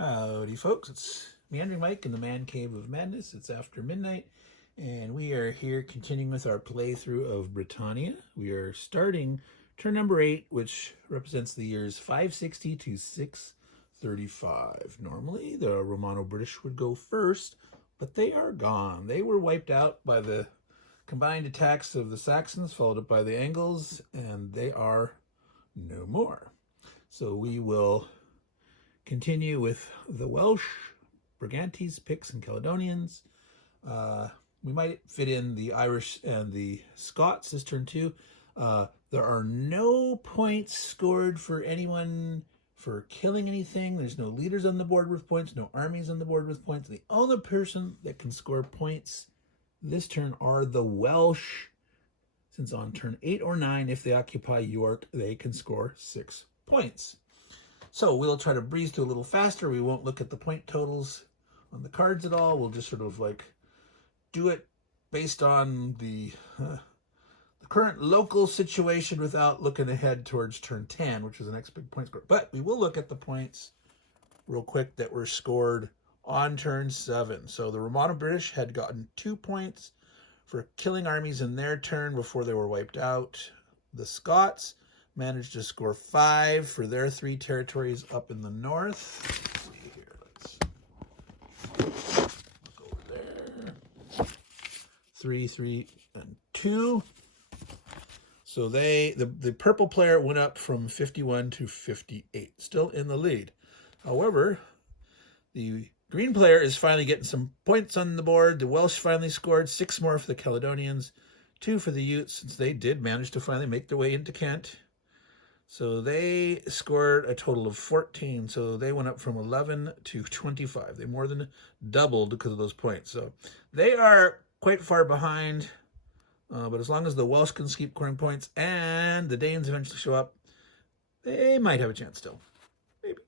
Howdy folks, it's Meandering Mike in the Man Cave of Madness. It's after midnight and we are here continuing with our playthrough of Britannia. We are starting turn number 8, which represents the years 560 to 635. Normally the Romano-British would go first, but they are gone. They were wiped out by the combined attacks of the Saxons, followed up by the Angles, and they are no more. So we will continue with the Welsh, Brigantes, Picts, and Caledonians. We might fit in the Irish and the Scots this turn too. There are no points scored for anyone for killing anything. There's no leaders on the board with points, no armies on the board with points. The only person that can score points this turn are the Welsh, since on turn 8 or 9, if they occupy York, they can score 6 points. So we'll try to breeze through a little faster. We won't look at the point totals on the cards at all. We'll just sort of like do it based on the current local situation without looking ahead towards turn 10, which is the next big point score. But we will look at the points real quick that were scored on turn 7. So the Romano-British had gotten 2 points for killing armies in their turn before they were wiped out. The Scots managed to score 5 for their 3 territories up in the north. Let's see here, let's go over there. 3, 3, and 2. So the purple player went up from 51 to 58, still in the lead. However, the green player is finally getting some points on the board. The Welsh finally scored 6 more for the Caledonians, 2 for the Utes, since they did manage to finally make their way into Kent. So they scored a total of 14. So they went up from 11 to 25. They more than doubled because of those points. So they are quite far behind. But as long as the Welsh can keep scoring points and the Danes eventually show up, they might have a chance still. Maybe.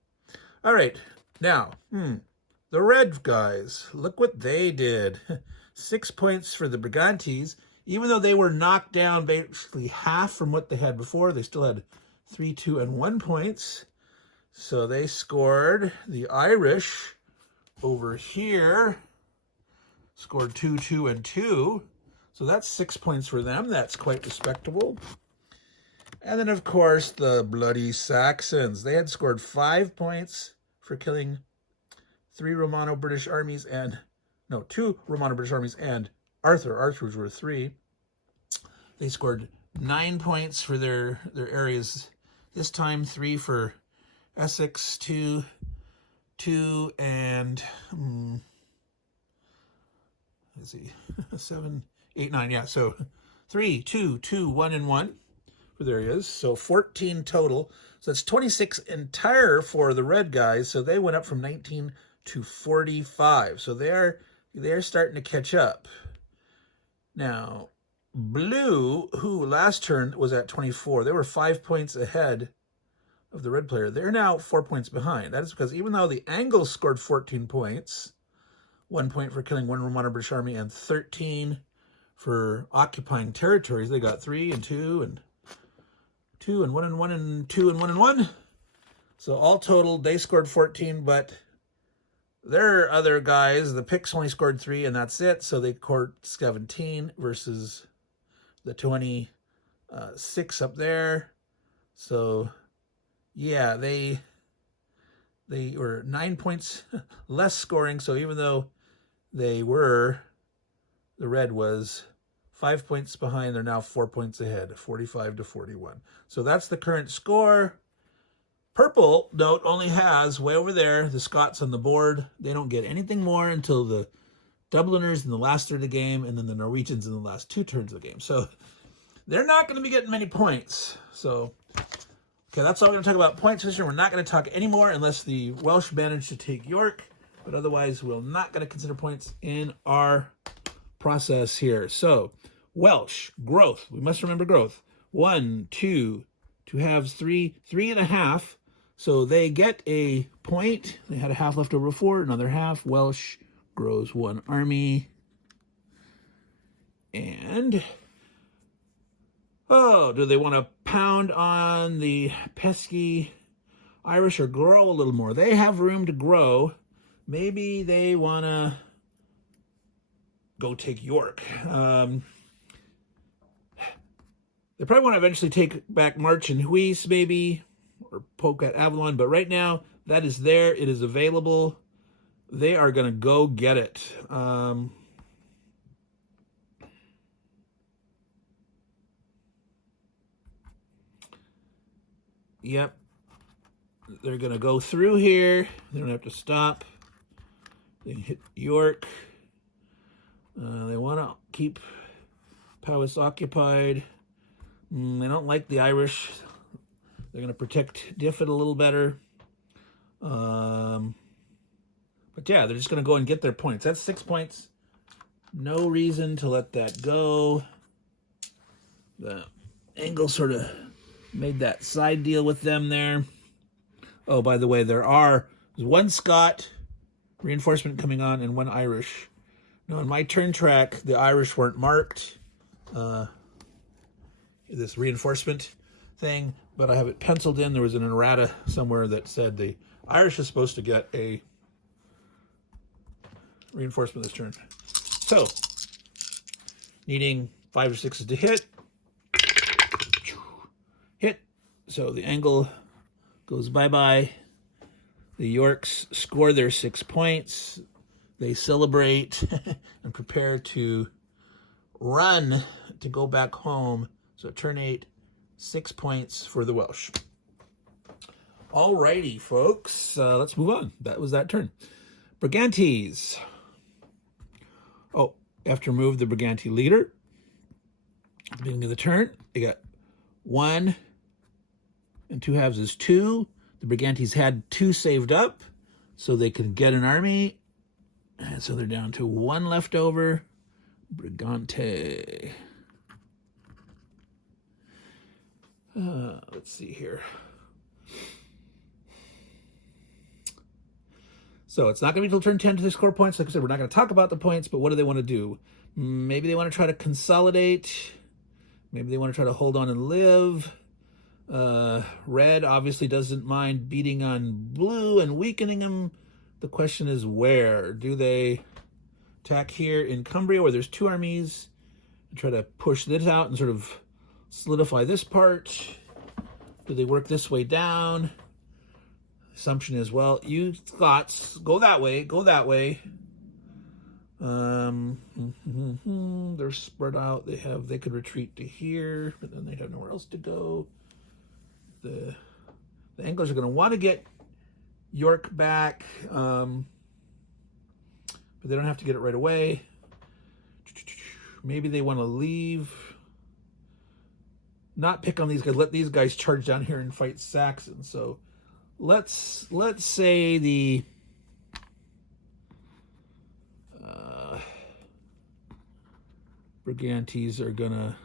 All right. Now, the red guys, look what they did. 6 points for the Brigantes. Even though they were knocked down basically half from what they had before, they still had 3, 2, and 1 points. So they scored. The Irish over here scored 2, 2, and 2. So that's 6 points for them. That's quite respectable. And then, of course, the bloody Saxons. They had scored 5 points for killing 2 Romano-British armies and Arthur. Arthur's were 3. They scored 9 points for their areas. This time 3 for Essex, 2, and let's see, 7, 8, 9. Yeah, so 3, 2, 2, 1, and 1 for the areas. So 14 total. So that's 26 entire for the red guys. So they went up from 19 to 45. So they're starting to catch up. Now, blue, who last turn was at 24, they were 5 points ahead of the red player. They're now 4 points behind. That is because even though the Angles scored 14 points, 1 point for killing 1 Romano-British army and 13 for occupying territories, they got 3 and 2 and 2 and 1 and 1 and 2 and 1 and 1. So all total, they scored 14, but their other guys, the Picts only scored 3 and that's it. So they scored 17 versus the 26 up there. So yeah, they were 9 points less scoring. So even though the red was 5 points behind, they're now 4 points ahead, 45 to 41. So that's the current score. Purple, note, only has, way over there, the Scots on the board. They don't get anything more until the Dubliners in the last third of the game, and then the Norwegians in the last 2 turns of the game. So they're not going to be getting many points. So, okay, that's all we're going to talk about points this year. We're not going to talk anymore unless the Welsh manage to take York. But otherwise, we're not going to consider points in our process here. So, Welsh, growth. We must remember growth. 1, 2, 2 halves, 3, 3.5. So they get a point. They had a half left over before, another half. Welsh grows 1 army. And, oh, do they want to pound on the pesky Irish or grow a little more. They have room to grow. Maybe they want to go take York. They probably want to eventually take back March and Huis, maybe, or poke at Avalon. But right now, that is there. It is available. They are going to go get it. Yep. They're going to go through here. They don't have to stop. They hit York. They want to keep Powys occupied. They don't like the Irish. They're going to protect Diffid a little better. But yeah, they're just going to go and get their points. That's 6 points. No reason to let that go. The Angle sort of made that side deal with them there. Oh, by the way, there's one Scot reinforcement coming on and one Irish. Now, on my turn track, the Irish weren't marked. This reinforcement thing, but I have it penciled in. There was an errata somewhere that said the Irish is supposed to get a reinforcement this turn. So, needing 5 or 6s to hit. Hit. So the Angle goes bye-bye. The Yorks score their 6 points. They celebrate and prepare to run to go back home. So turn 8, 6 points for the Welsh. Alrighty, folks. Let's move on. That was that turn. Brigantes. Oh, after move the Brigante leader. At the beginning of the turn, they got 1 and 2 halves is 2. The Brigantes had 2 saved up so they could get an army. And so they're down to 1 left over. Brigante. Let's see here. So it's not going to be until turn 10 to score points. Like I said, we're not going to talk about the points, but what do they want to do? Maybe they want to try to consolidate. Maybe they want to try to hold on and live. Red obviously doesn't mind beating on blue and weakening them. The question is where? Do they attack here in Cumbria where there's 2 armies and try to push this out and sort of solidify this part? Do they work this way down? Assumption is, well, you Scots, go that way, go that way. They're spread out. They could retreat to here, but then they have nowhere else to go. The English are going to want to get York back, but they don't have to get it right away. Maybe they want to leave. Not pick on these guys. Let these guys charge down here and fight Saxons. So let's say the Brigantes are gonna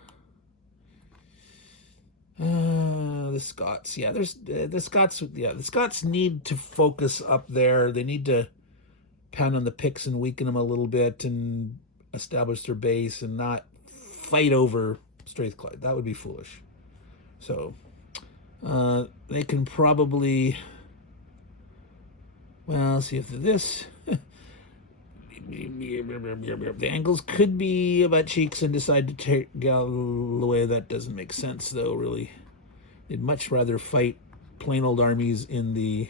the Scots. Yeah, there's the Scots. Yeah, the Scots need to focus up there. They need to pound on the Picts and weaken them a little bit and establish their base and not fight over Strathclyde. That would be foolish. So they can probably, well, see if this the Angles could be about cheeks and decide to take Galloway. That doesn't make sense, though, really. They'd much rather fight plain old armies in the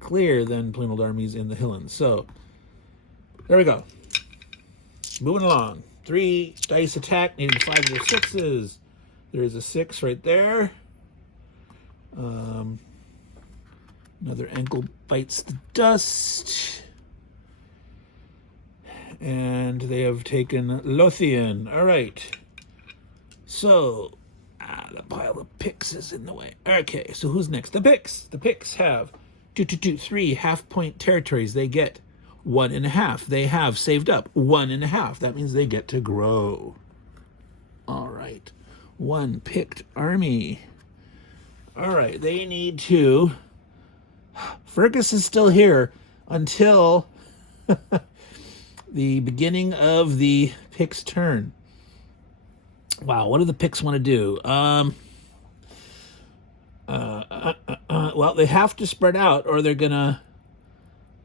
clear than plain old armies in the Highlands. So there we go. Moving along. 3 dice attack, needing 5s or 6s. There's a 6 right there. Another Angle bites the dust. And they have taken Lothian. All right. So, the pile of Picts is in the way. Okay, so who's next? The Picts. The Picts have 3 half-point territories. They get 1.5. They have saved up 1.5. That means they get to grow. All right. 1 picked army. All right, they need to... Fergus is still here until the beginning of the Picts' turn. Wow, what do the Picts want to do? Well, they have to spread out or they're going to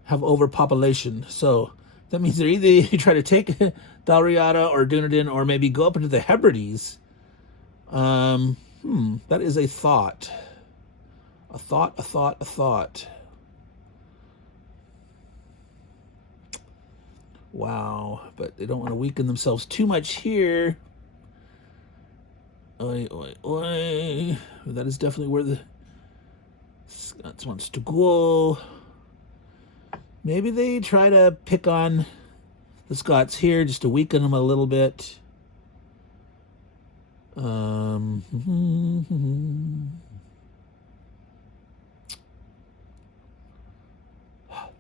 have overpopulation. So that means they're either try to take Dalriada or Dunedin or maybe go up into the Hebrides. That is a thought. A thought. Wow, but they don't want to weaken themselves too much here. Oi, oi, oi. That is definitely where the Scots wants to go. Maybe they try to pick on the Scots here just to weaken them a little bit.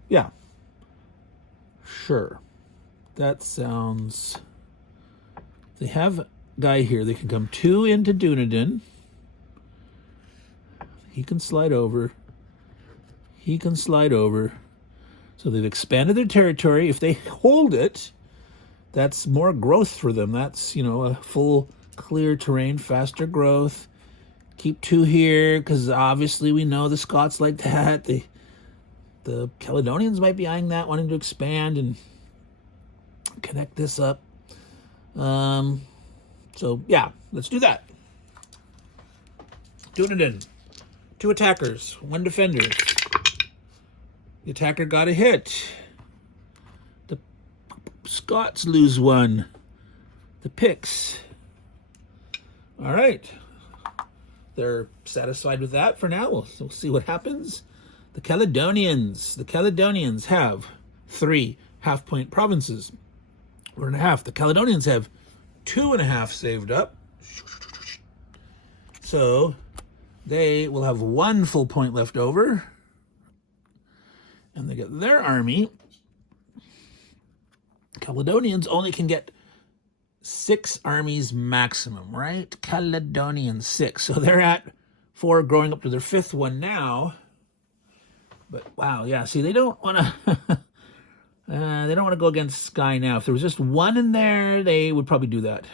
Yeah. Sure. That sounds... They have a guy here. They can come 2 into Dunedin. He can slide over. He can slide over. So they've expanded their territory. If they hold it, that's more growth for them. That's, you know, a full clear terrain, faster growth. Keep 2 here, because obviously we know the Scots like that. The Caledonians might be eyeing that, wanting to expand and connect this up. So, yeah, let's do that. Dunedin. 2 attackers, 1 defender. The attacker got a hit. The Scots lose 1. The Picts. All right. They're satisfied with that for now. We'll see what happens. The Caledonians. The Caledonians have 3 half-point provinces. 1.5. The Caledonians have 2.5 saved up. So they will have 1 full point left over. And they get their army. Caledonians only can get 6 armies maximum, right? Caledonians 6. So they're at 4, growing up to their 5th one now. But wow, yeah. See, they don't want to. They don't want to go against Skye now. If there was just 1 in there, they would probably do that.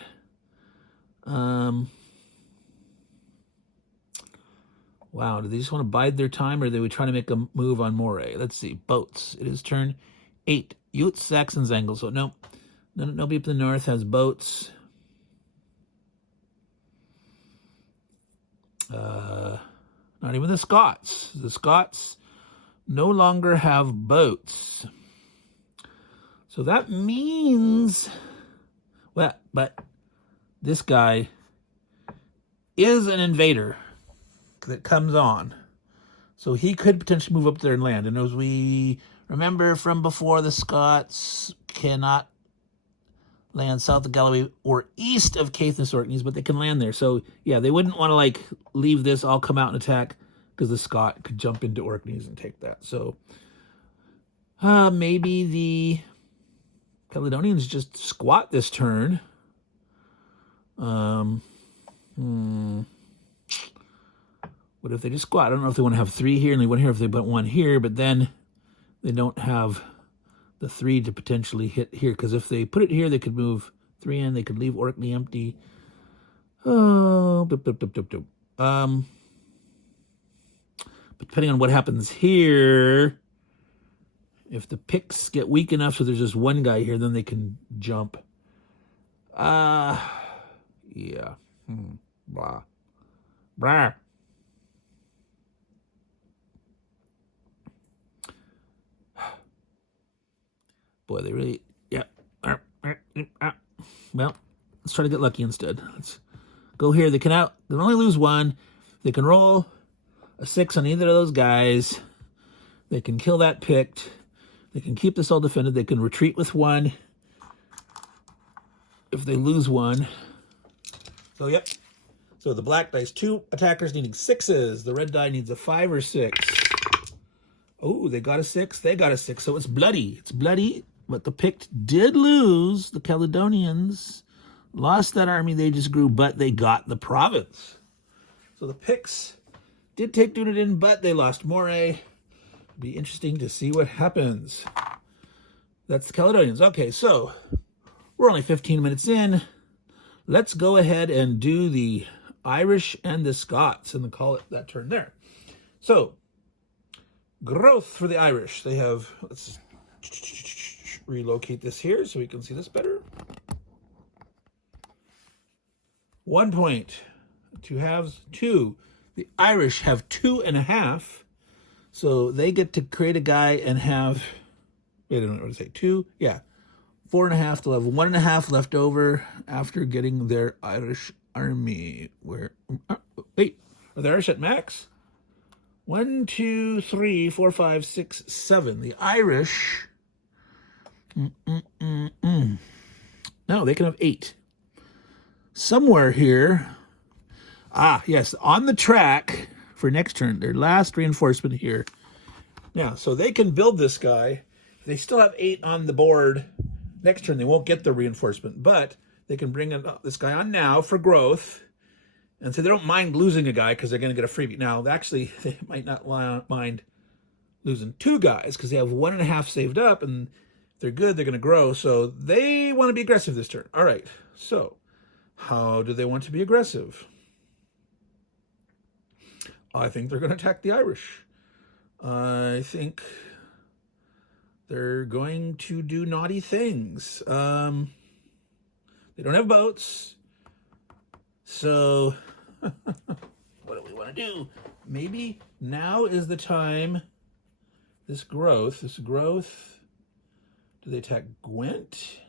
Wow, do they just want to bide their time, or they would try to make a move on Moray? Let's see. Boats. It is turn 8. Utes, Saxons, Angles. So no, nobody up in the north has boats. Not even the Scots. The Scots no longer have boats. So that means, well, but this guy is an invader that comes on. So he could potentially move up there and land. And as we remember from before, the Scots cannot land south of Galloway or east of Caithness Orkneys, but they can land there. So yeah, they wouldn't want to like leave this, all come out and attack, because the Scot could jump into Orkneys and take that. So maybe the Caledonians just squat this turn. What if they just squat? I don't know if they want to have 3 here and they want to hear if they put 1 here, but then they don't have the 3 to potentially hit here, because if they put it here, they could move 3 in, they could leave Orkney empty. Oh, but depending on what happens here, if the Picts get weak enough so there's just 1 guy here, then they can jump. Yeah. Blah. Blah. Boy, they really, yeah. Well, let's try to get lucky instead. Let's go here. They can only lose 1. They can roll a 6 on either of those guys. They can kill that Pict. They can keep this all defended. They can retreat with 1 if they lose 1. So, yep. So the black dice, 2 attackers needing 6s. The red die needs a 5 or 6. Oh, they got a 6. They got a 6. So it's bloody. It's bloody. But the Pict did lose. The Caledonians lost that army they just grew, but they got the province. So the Picts did take Dunedin, but they lost Moray. Be interesting to see what happens. That's the Caledonians. Okay, so we're only 15 minutes in. Let's go ahead and do the Irish and the Scots and then call it that turn there. So, growth for the Irish. They have, let's relocate this here so we can see this better. 1 point. 2 halves, 2. The Irish have 2.5. So they get to create a guy and have, wait, I don't know what to say, 2? Yeah. 4.5. They'll have 1.5 left over after getting their Irish army. Where, wait, are the Irish at max? 1, 2, 3, 4, 5, 6, 7. The Irish, no, they can have 8. Somewhere here, yes, on the track for next turn, their last reinforcement here. Now, so they can build this guy. They still have 8 on the board. Next turn, they won't get the reinforcement, but they can bring this guy on now for growth. And so they don't mind losing a guy because they're going to get a freebie. Now, actually, they might not mind losing 2 guys because they have 1.5 saved up, and if they're good, they're going to grow. So they want to be aggressive this turn. All right, so how do they want to be aggressive? I think they're going to attack the Irish. I think they're going to do naughty things. They don't have boats. So what do we want to do? Maybe now is the time. This growth, do they attack Gwent?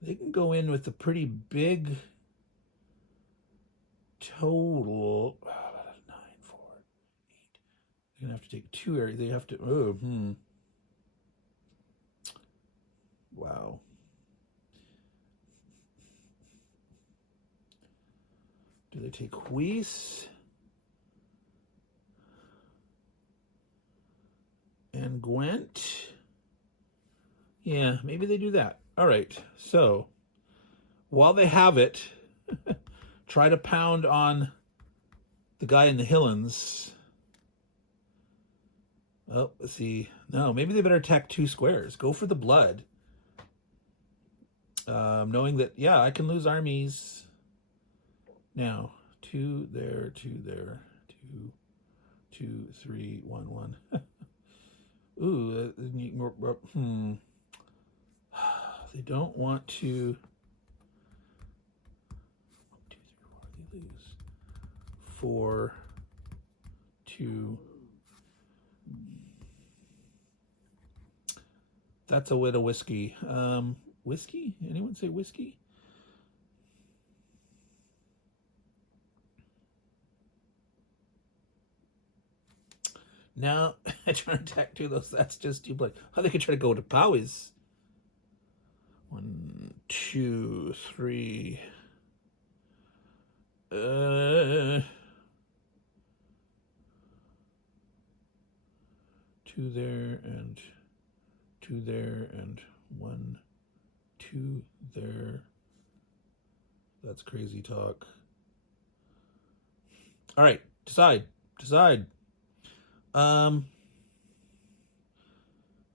They can go in with a pretty big total. 9, 4, 8. They're going to have to take 2 areas. They have to, wow. Do they take Huis and Gwent? Yeah, maybe they do that. All right, so while they have it, try to pound on the guy in the Hillens. Oh, let's see. No, maybe they better attack 2 squares. Go for the blood. Knowing that, yeah, I can lose armies. Now, 2 there, 2 there, 2, 2, 3, 1, 1. Ooh, they don't want to. 1, 2, 3, 4. They lose 4, 2. That's a wit of whiskey. Whiskey? Anyone say whiskey? Now, I try to attack 2 of those. That's just too bloody. Oh, they could try to go to Powys. 1, 2, 3. 2 there and 2 there and 1, 2 there. That's crazy talk. All right, decide.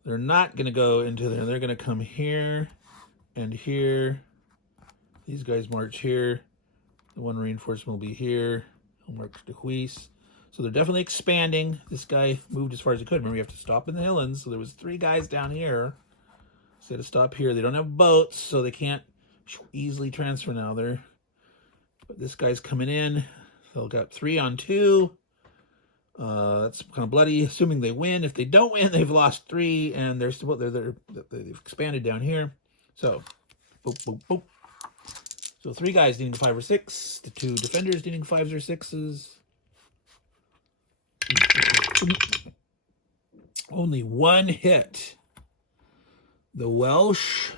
They're not going to go into there. They're going to come here and here. These guys march here. The 1 reinforcement will be here. He'll march to Huis. So they're definitely expanding. This guy moved as far as he could. Remember, you have to stop in the Hillens. So there was 3 guys down here. So they had to stop here. They don't have boats, so they can't easily transfer now. But this guy's coming in. They'll got 3 on 2. That's kind of bloody, assuming they win. If they don't win, they've lost 3, and they've expanded down here. So, boop, boop, boop. So 3 guys needing 5 or 6. The 2 defenders needing 5s or 6s. Only 1 hit. The Welsh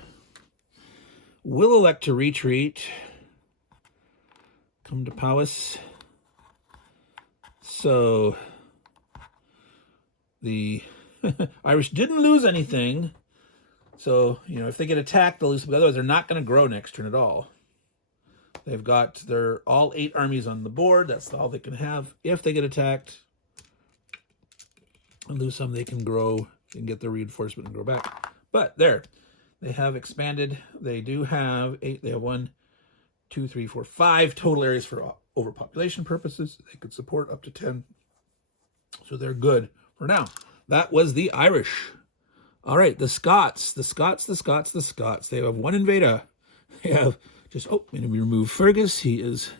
will elect to retreat. Come to Powys. So the Irish didn't lose anything. So, if they get attacked, they'll lose. But otherwise, they're not going to grow next turn at all. They've got their all 8 armies on the board. That's all they can have. If they get attacked and lose some, they can grow and get their reinforcement and grow back. But there, they have expanded. They do have 8. They have 1, 2, 3, 4, 5 total areas for overpopulation purposes. They could support up to 10 So they're good for now. That was the Irish. All right, the Scots. The Scots. They have one invader. They have just, oh, and we remove Fergus. He is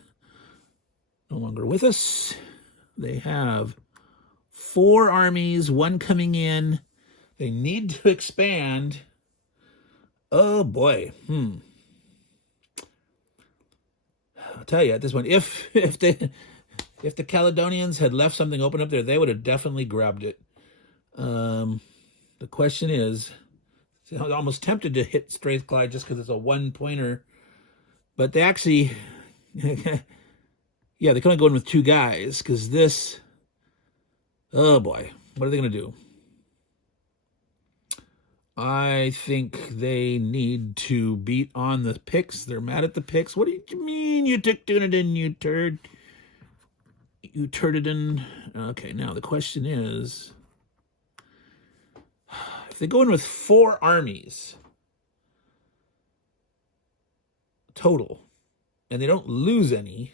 no longer with us. They have 4 armies, 1 coming in. They need to expand. Oh boy. I'll tell you at this point, if the Caledonians had left something open up there, they would have definitely grabbed it. The question is, see, I was almost tempted to hit Strathclyde just because it's a 1-pointer, but they actually, yeah, they can only go in with 2 guys because this, oh boy, what are they going to do? I think they need to beat on the Picts. They're mad at the Picts. What do you mean you took Dunedin, you turd? You turdidin. Okay, now the question is, if they go in with 4 armies total, and they don't lose any,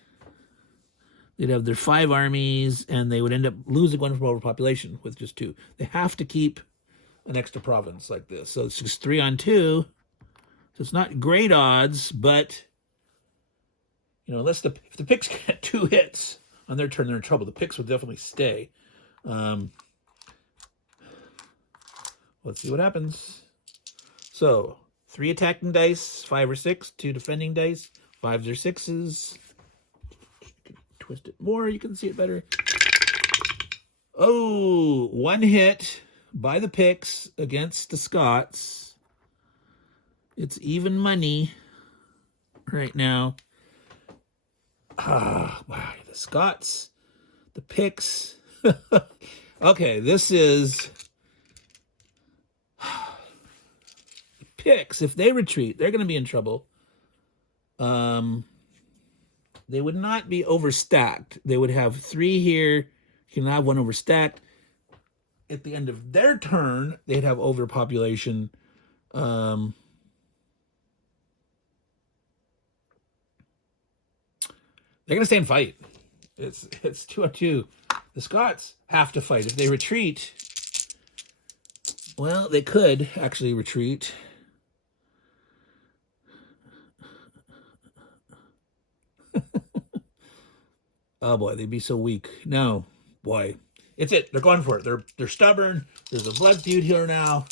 they'd have their 5 armies, and they would end up losing 1 from overpopulation with just 2. They have to keep an extra province like this. So it's just 3 on 2. So it's not great odds, but, you know, if the Picts get 2 hits on their turn, they're in trouble. The Picts will definitely stay. Let's see what happens. So 3 attacking dice, 5 or 6, 2 defending dice, 5s or 6s. Twist it more, you can see it better. Oh, 1 hit by the Picts against the Scots. It's even money right now. Ah, wow, the Scots, the Picts. Okay, this is Picts. If they retreat, they're going to be in trouble. They would not be overstacked. They would have 3 here. You can have 1 overstacked. At the end of their turn, they'd have overpopulation. They're going to stay and fight. It's 2 on 2. The Scots have to fight. If they retreat, well, they could actually retreat. Oh boy, they'd be so weak. No, boy, it's it. They're going for it. They're stubborn. There's a blood feud here now.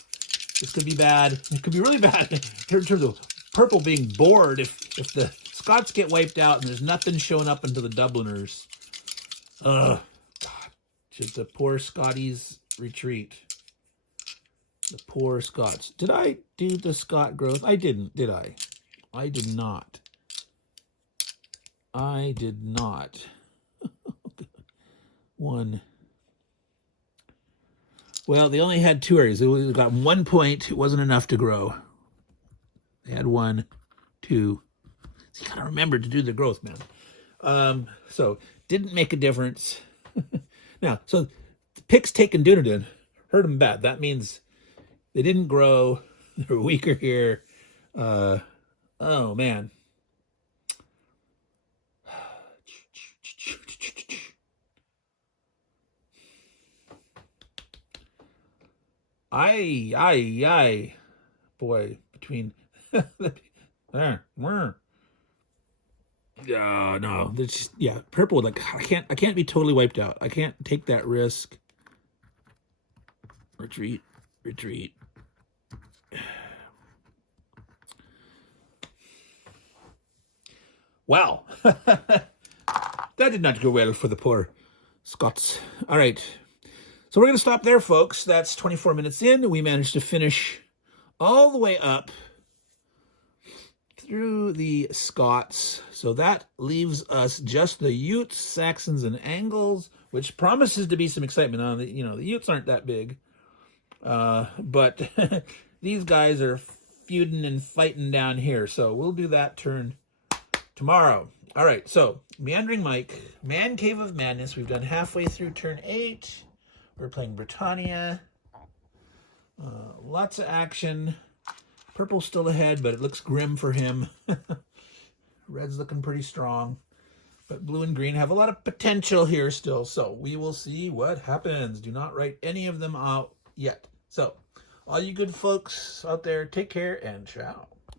This could be bad. It could be really bad here in terms of purple being bored if the Scots get wiped out and there's nothing showing up into the Dubliners. God, should the poor Scotties retreat? The poor Scots. Did I do the Scot growth? I didn't, did I? I did not. I did not. 1. Well, they only had 2 areas. They got 1 point. It wasn't enough to grow. They had 1, 2. So you gotta remember to do the growth, man. So didn't make a difference. Now, so the Picts taking Dunedin hurt them bad. That means they didn't grow. They're weaker here. Oh man. Aye. Boy, between no, just, yeah, purple, like I can't be totally wiped out. I can't take that risk. Retreat. Wow. That did not go well for the poor Scots. All right. So we're going to stop there, folks. That's 24 minutes in. We managed to finish all the way up through the Scots. So that leaves us just the Utes, Saxons, and Angles, which promises to be some excitement. The Utes aren't that big. But these guys are feuding and fighting down here. So we'll do that turn tomorrow. All right, so Meandering Mike, Man Cave of Madness. We've done halfway through turn 8. We're playing Britannia. Lots of action. Purple's still ahead, but it looks grim for him. Red's looking pretty strong. But blue and green have a lot of potential here still, so we will see what happens. Do not write any of them out yet. So, all you good folks out there, take care and ciao.